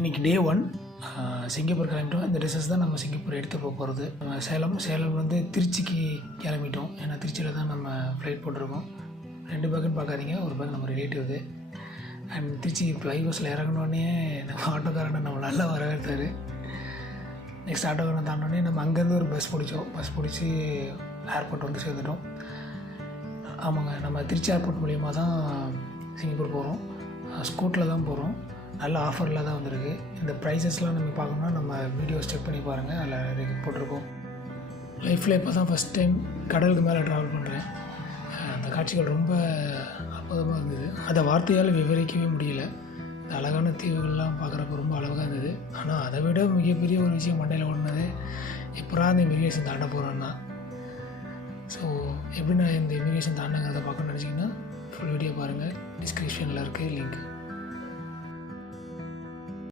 இன்றைக்கி டே 1 சிங்கப்பூர் கிளம்பிட்டோம். இந்த ட்ரெஸ்ஸஸ் தான் நம்ம சிங்கப்பூர் எடுத்து போகிறது. சேலம் வந்து திருச்சிக்கு கிளம்பிட்டோம். ஏன்னா திருச்சியில் தான் நம்ம ஃப்ளைட் போட்டிருக்கோம். 2 பேக்குன்னு பார்க்காதீங்க, ஒரு பேக் நம்ம ரிலேட்டிவ்து. அண்ட் திருச்சி ஃப்ளைபஸில் இறங்கினோடனே நம்ம ஆட்டோக்காரனை நம்ம நல்லா வரவேற்றார். நெக்ஸ்ட் ஆட்டோக்காரனை தாண்டோடனே நம்ம அங்கேருந்து ஒரு பஸ் பிடிச்சி ஏர்போர்ட் வந்து சேர்ந்துட்டோம். ஆமாங்க, நம்ம திருச்சி ஏர்போர்ட் மூலிமா தான் சிங்கப்பூர் போகிறோம். ஸ்கூட்டில் தான் போகிறோம். நல்ல ஆஃபரில் தான் வந்திருக்கு. இந்த ப்ரைஸஸ்லாம் நம்ம பார்க்கணுன்னா நம்ம வீடியோஸ் செக் பண்ணி பாருங்கள், அதில் போட்டிருக்கோம். லைஃப்பில் இப்போ தான் ஃபஸ்ட் டைம் கடலுக்கு மேலே ட்ராவல் பண்ணுறேன். அந்த காட்சிகள் ரொம்ப அற்புதமாக இருந்தது. அதை வார்த்தையால் விவரிக்கவே முடியல. இந்த அழகான தீவுகள்லாம் பார்க்குறப்ப ரொம்ப அழகாக இருந்தது. ஆனால் அதை விட மிகப்பெரிய ஒரு விஷயம் மண்டையில் ஓடினது, எப்படா அந்த இமிகிரேஷன் தாண்ட போகிறோன்னா. ஸோ எப்படி நான் இந்த இமிகிரேஷன் தாண்டங்கிறத பார்க்கணுன்னு நினச்சிங்கன்னா ஃபுல் வீடியோ பாருங்கள், டிஸ்கிரிப்ஷனில் இருக்குது லிங்க்.